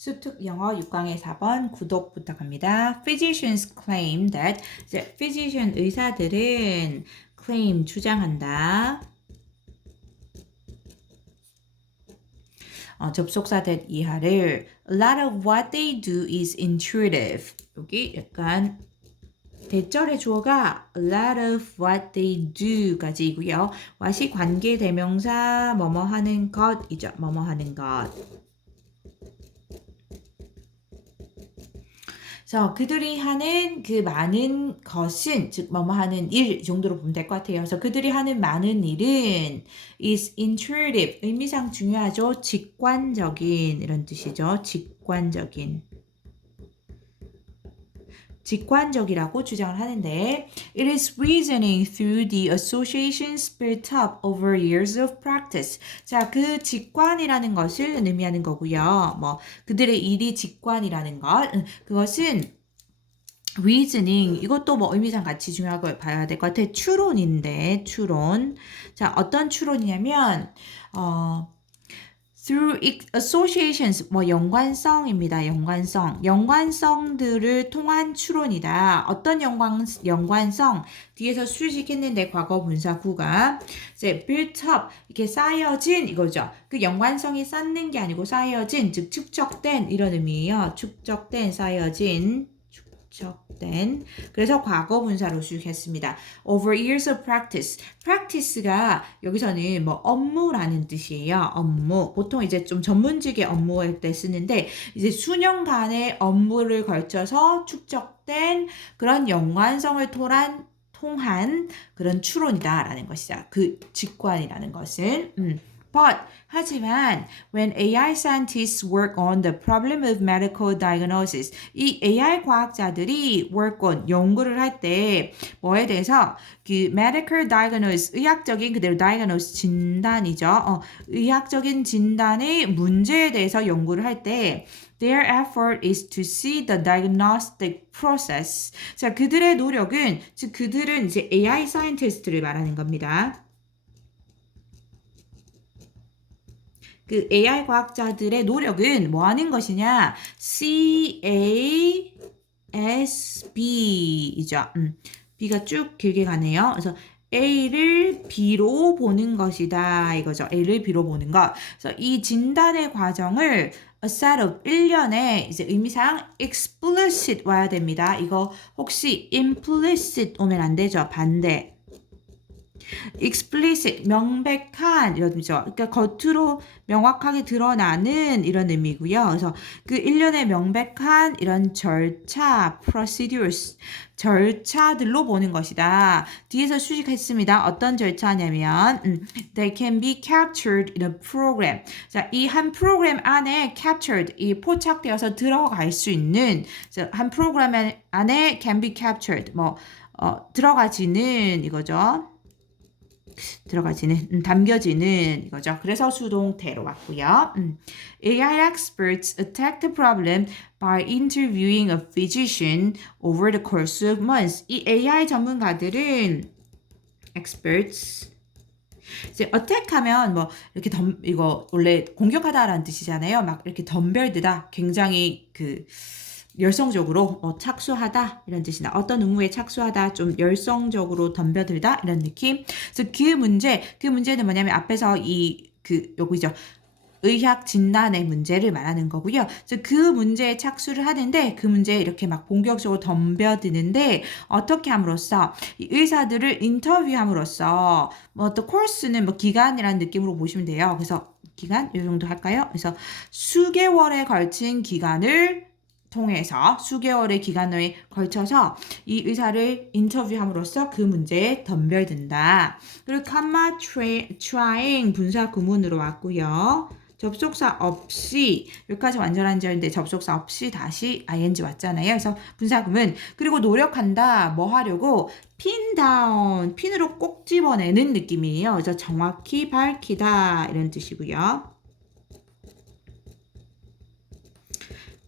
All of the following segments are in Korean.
수특 영어 6강의 4번 구독 부탁합니다. Physicians claim that physician 의사들은 claim 주장한다. 접속사 that 이하를 A lot of what they do is intuitive. 여기 약간 대절의 주어가 a lot of what they do까지이고요. what이 관계대명사 뭐뭐 하는 것이죠. 뭐뭐 하는 것. 그래서 그들이 하는 그 많은 것은 즉 뭐뭐 하는 일 정도로 보면 될 것 같아요. 그래서 그들이 하는 많은 일은 is intuitive 의미상 중요하죠. 직관적인 이런 뜻이죠. 직관적이라고 주장을 하는데 It is reasoning through the associations built up over years of practice. 자, 그 직관이라는 것을 의미하는 거고요. 뭐 그들의 일이 직관이라는 것 그것은 reasoning 이것도 뭐 의미상 같이 중요하고 봐야 될 것 같아. 추론인데 추론. 자, 어떤 추론이냐면 through associations 뭐 연관성입니다. 연관성들을 통한 추론이다. 어떤 연관성 뒤에서 수식했는데 과거 분사 구가 이제 built up 이렇게 쌓여진 이거죠. 그 연관성이 쌓는 게 아니고 쌓여진 즉 축적된 이런 의미예요. 축적된 쌓여진 그래서 과거 분사로 수식했습니다. Over years of practice가 여기서는 뭐 업무라는 뜻이에요. 업무. 보통 이제 좀 전문직의 업무할 때 쓰는데 이제 수년간의 업무를 걸쳐서 축적된 그런 연관성을 통한 그런 추론이다라는 것이죠. 그 직관이라는 것은. But 하지만 when AI scientists work on the problem of medical diagnosis 이 AI 과학자들이 연구를 할 때 뭐에 대해서 그 medical diagnosis 의학적인 그대로 diagnose 진단이죠. 의학적인 진단의 문제에 대해서 연구를 할 때 Their effort is to see the diagnostic process. 자, 그들의 노력은 즉 그들은 이제 AI scientist를 말하는 겁니다. 그 AI 과학자들의 노력은 뭐 하는 것이냐? CASB이죠. B가 쭉 길게 가네요. 그래서 A를 B로 보는 것이다. 이거죠. A를 B로 보는 것. 그래서 이 진단의 과정을 a set of 1년에 이제 의미상 explicit 와야 됩니다. 이거 혹시 implicit 오면 안 되죠. 반대. explicit, 명백한 이런 의미죠. 그러니까 겉으로 명확하게 드러나는 이런 의미고요. 그래서 그 일련의 명백한 이런 절차, procedures, 절차들로 보는 것이다. 뒤에서 수식했습니다. 어떤 절차냐면 they can be captured in a program. 자, 이 한 프로그램 안에 captured, 이 포착되어서 들어갈 수 있는 한 프로그램 안에 can be captured, 들어가지는 이거죠. 담겨지는 이거죠. 그래서 수동태로 왔고요. AI experts attack the problem by interviewing a physician over the course of months. 이 AI 전문가들은 experts 이제 attack하면 뭐 이렇게 이거 원래 공격하다라는 뜻이잖아요. 막 이렇게 덤벼들다, 굉장히 그 열성적으로 착수하다 이런 뜻이나 어떤 의무에 착수하다 좀 열성적으로 덤벼들다 이런 느낌. 그래서 그 문제는 뭐냐면 앞에서 여기죠. 의학 진단의 문제를 말하는 거고요. 그래서 그 문제에 착수를 하는데 그 문제에 이렇게 막 본격적으로 덤벼드는데 어떻게 함으로써 이 의사들을 인터뷰함으로써 어떤 코र्스는 기간이라는 느낌으로 보시면 돼요. 그래서 기간 이 정도 할까요? 그래서 수개월에 걸친 기간을 통해서 수개월의 기간에 걸쳐서 이 의사를 인터뷰함으로써 그 문제에 덤벼든다. 그리고 comma trying 분사 구문으로 왔고요. 접속사 없이 여기까지 완전한 절인데 접속사 없이 다시 ing 왔잖아요. 그래서 분사 구문 그리고 노력한다. 뭐 하려고? pin down 핀으로 꼭 집어내는 느낌이에요. 그래서 정확히 밝히다 이런 뜻이고요.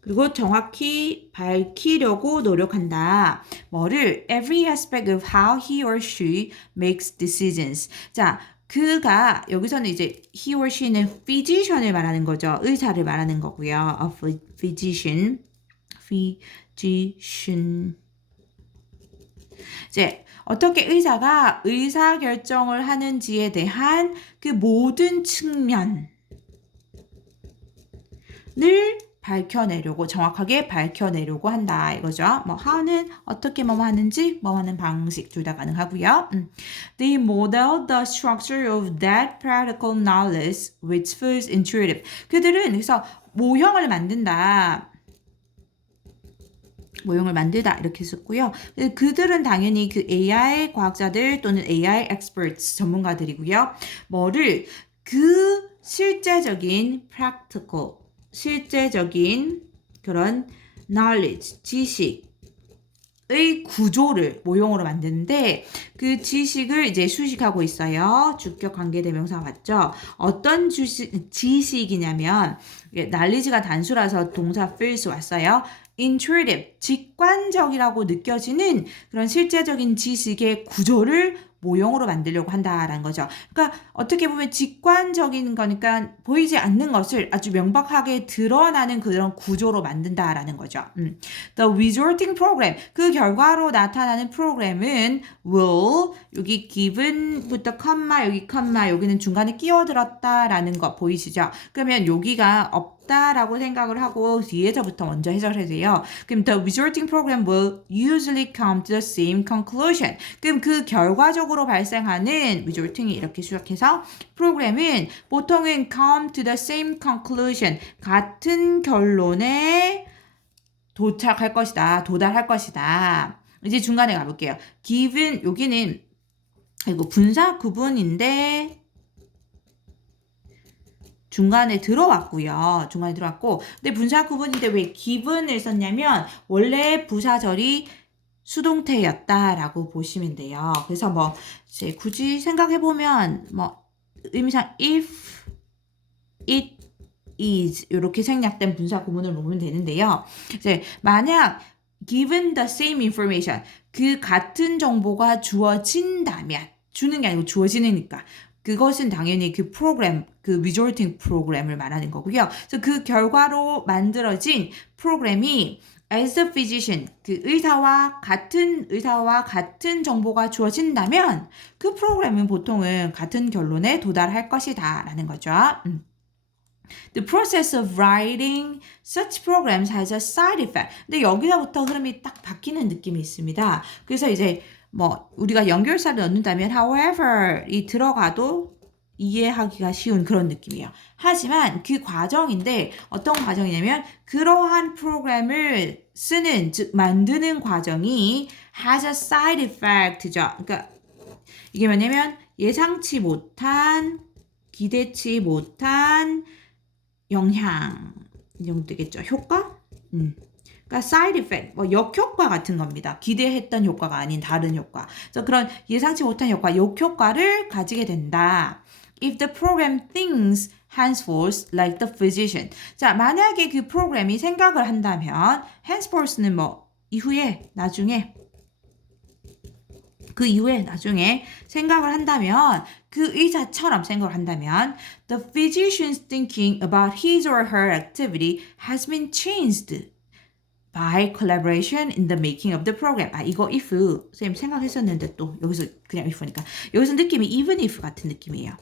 그리고 정확히 밝히려고 노력한다. 뭐를? Every aspect of how he or she makes decisions. 자, 그가 여기서는 이제 he or she는 physician을 말하는 거죠. 의사를 말하는 거고요. A physician. physician. 이제 어떻게 의사가 의사 결정을 하는지에 대한 그 모든 측면을 밝혀내려고 정확하게 밝혀내려고 한다 이거죠. 뭐 how는 어떻게 뭐 하는지 뭐 하는 방식 둘 다 가능하고요. They model the structure of that practical knowledge which feels intuitive. 그들은 그래서 모형을 만든다. 모형을 만들다 이렇게 썼고요. 그들은 당연히 그 AI 과학자들 또는 AI experts 전문가들이고요. 뭐를 그 실제적인 practical 실제적인 그런 knowledge 지식의 구조를 모형으로 만드는데 그 지식을 이제 수식하고 있어요. 주격 관계대명사 맞죠? 어떤 지식이냐면 knowledge가 단수라서 동사 feels 왔어요. intuitive, 직관적이라고 느껴지는 그런 실제적인 지식의 구조를 모형으로 만들려고 한다라는 거죠. 그러니까 어떻게 보면 직관적인 거니까 보이지 않는 것을 아주 명확하게 드러나는 그런 구조로 만든다라는 거죠. The resulting program, 그 결과로 나타나는 프로그램은 will, 여기 given부터 컴마, 여기 컴마, 여기는 중간에 끼어들었다라는 거 보이시죠? 그러면 여기가 없다라고 생각을 하고 뒤에서부터 먼저 해석을 해주세요. 그럼 the resulting program will usually come to the same conclusion. 그럼 그 결과적으로 발생하는 resulting이 이렇게 수락해서 프로그램은 보통은 come to the same conclusion. 같은 결론에 도착할 것이다. 도달할 것이다. 이제 중간에 가볼게요. given 여기는 이거 분사 구분인데 중간에 들어왔고요. 중간에 들어왔고 근데 분사 구분인데 왜 given을 썼냐면 원래 부사절이 수동태였다라고 보시면 돼요. 그래서 뭐 이제 굳이 생각해보면 뭐 의미상 if it is 이렇게 생략된 분사 구문을 보면 되는데요. 이제 만약 given the same information 그 같은 정보가 주어진다면 주는 게 아니고 주어지니까 그것은 당연히 그 프로그램, 그 resulting 프로그램을 말하는 거고요. 그래서 그 결과로 만들어진 프로그램이 as a physician, 그 의사와 같은 정보가 주어진다면 그 프로그램은 보통은 같은 결론에 도달할 것이다 라는 거죠. The process of writing such programs has a side effect. 근데 여기서부터 흐름이 딱 바뀌는 느낌이 있습니다. 그래서 이제 뭐 우리가 연결사를 넣는다면 however 이 들어가도 이해하기가 쉬운 그런 느낌이에요. 하지만 그 과정인데 어떤 과정이냐면 그러한 프로그램을 쓰는 즉 만드는 과정이 has a side effect죠. 그러니까 이게 뭐냐면 예상치 못한 기대치 못한 영향 이 정도 되겠죠. 효과? 그러니까 side effect, 뭐 역효과 같은 겁니다. 기대했던 효과가 아닌 다른 효과. 그래서 그런 예상치 못한 효과, 역효과를 가지게 된다. If the program thinks henceforth like the physician. 자, 만약에 그 프로그램이 생각을 한다면 henceforth는 뭐 이후에 나중에 그 이후에 나중에 생각을 한다면 그 의사처럼 생각을 한다면 the physician's thinking about his or her activity has been changed by collaboration in the making of the program. 아 이거 if 선생님 생각했었는데 또 여기서 그냥 if니까 여기서 느낌이 even if 같은 느낌이에요.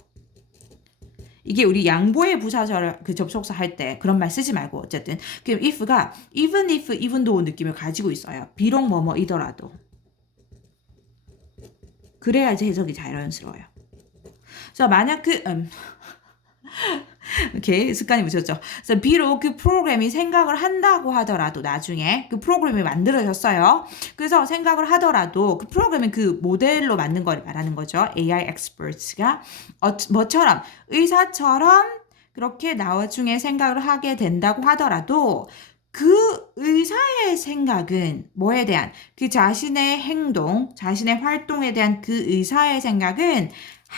이게 우리 양보의 부사절 그 접속사 할 때 그런 말 쓰지 말고 어쨌든 그럼 if가 even if even though 느낌을 가지고 있어요. 비록 뭐뭐이더라도. 그래야지 해석이 자연스러워요. 그래서 만약 이렇게 습관이 묻혔죠. 그래서 비록 그 프로그램이 생각을 한다고 하더라도 나중에 그 프로그램이 만들어졌어요. 그래서 생각을 하더라도 그 프로그램은 그 모델로 만든 걸 말하는 거죠. AI experts가 뭐처럼 의사처럼 그렇게 나중에 생각을 하게 된다고 하더라도 그 의사의 생각은 뭐에 대한 그 자신의 행동, 자신의 활동에 대한 그 의사의 생각은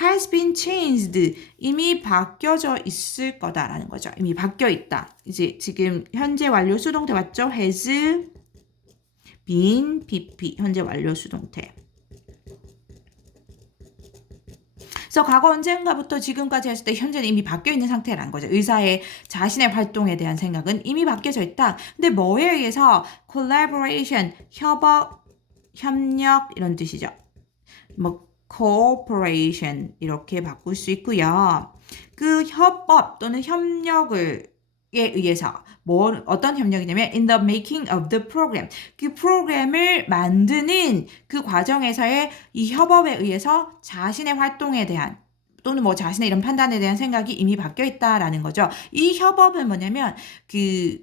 has been changed. 이미 바뀌어져 있을 거다라는 거죠. 이미 바뀌어 있다. 이제 지금 현재 완료 수동태 맞죠? has been PP 현재 완료 수동태. 그래서 과거 언젠가부터 지금까지 했을 때 현재는 이미 바뀌어 있는 상태라는 거죠. 의사의 자신의 활동에 대한 생각은 이미 바뀌어져 있다. 근데 뭐에 의해서 collaboration, 협업, 협력 이런 뜻이죠. 뭐 cooperation 이렇게 바꿀 수 있고요. 그 협업 또는 협력을 의해서 어떤 협력이냐면 in the making of the program 그 프로그램을 만드는 그 과정에서의 이 협업에 의해서 자신의 활동에 대한 또는 뭐 자신의 이런 판단에 대한 생각이 이미 바뀌어 있다라는 거죠. 이 협업은 뭐냐면 그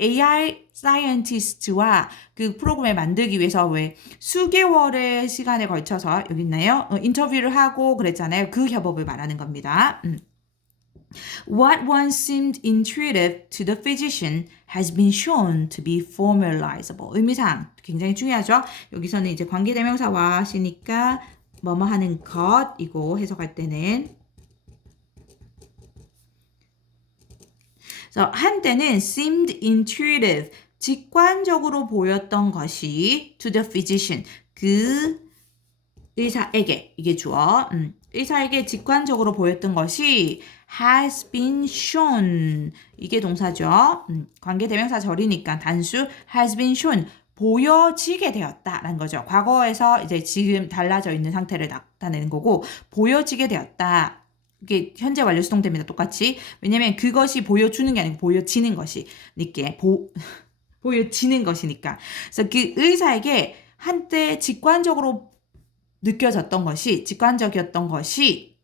AI 사이언티스트와 그 프로그램을 만들기 위해서 왜 수개월의 시간에 걸쳐서 여기 있나요? 인터뷰를 하고 그랬잖아요. 그 협업을 말하는 겁니다. What once seemed intuitive to the physician has been shown to be formalizable. 의미상 굉장히 중요하죠. 여기서는 이제 관계대명사와 하시니까 뭐뭐 하는 것이고 해석할 때는 그래서 한때는 seemed intuitive 직관적으로 보였던 것이 to the physician 그 의사에게 이게 주어 의사에게 직관적으로 보였던 것이 has been shown 이게 동사죠. 관계대명사 절이니까 단수 has been shown 보여지게 되었다라는 거죠. 과거에서 이제 지금 달라져 있는 상태를 나타내는 거고 보여지게 되었다. 이게 현재 완료 수동태입니다. 똑같이. 왜냐면 그것이 보여주는 게 아니고 보여지는 것이니까 보여지는 것이니까. 그래서 그 의사에게 한때 직관적으로 느껴졌던 것이 직관적이었던 것이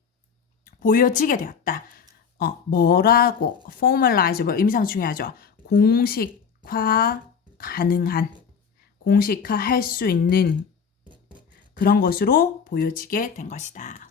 보여지게 되었다. 뭐라고 formalizable 의미상 중요하죠. 공식화 가능한 공식화할 수 있는 그런 것으로 보여지게 된 것이다.